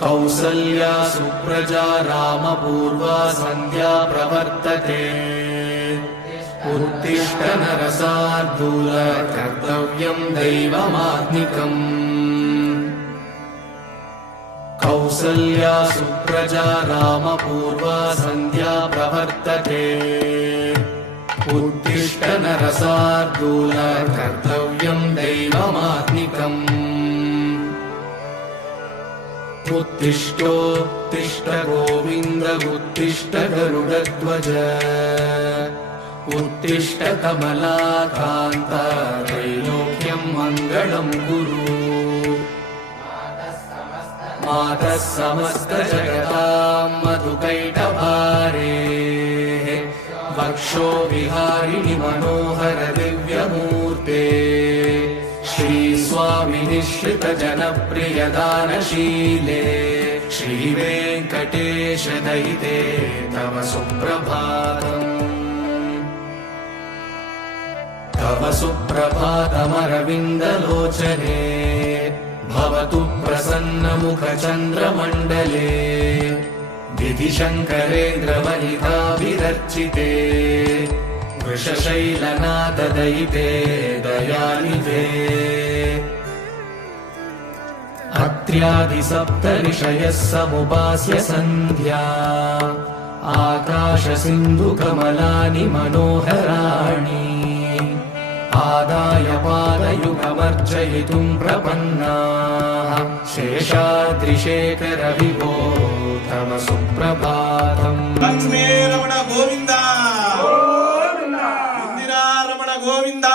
कौसल्या सुप्रजा रामपूर्वा सन्ध्या प्रवर्तते उत्तिष्ठ नरशार्दूल कर्तव्यं दैवमात्मिकम् कौसल्या सुप्रजा रामपूर्वा सन्ध्या प्रवर्तते उत्तिष्ठ नरशार्दूल कर्तव्यं दैवमात्मिकम् उत्तिष्ठोत्तिष्ठ गोविन्द उत्तिष्ठ गरुडध्वज उत्तिष्ठ कमलाकान्त त्रैलोक्यं मङ्गलं कुरु मातः समस्त जगतां मधुकैटभारेः वक्षो विहारिणि मनोहर दिव्यमूर्ते श्रीस्वामि निःश्रित जनप्रिय दानशीले श्रीवेङ्कटेश दयिते तव सुप्रभातम् तव सुप्रभातमरविन्दलोचने भवतु प्रसन्नमुखचन्द्रमण्डले विधिशङ्करेन्द्रवनिताभिरर्चिते वृषशैलनाथ दयिते दयानिधे अत्र्यादिसप्तऋषयः समुपास्य सन्ध्या आकाशसिन्धुकमलानि मनोहराणि आदाय पादयुगमर्चयितुं प्रपन्नाः शेषाद्रिशेखर विभो तव सुप्रभातम्। लक्ष्मी रमण गोविन्द, इंदिरा रमण गोविन्द।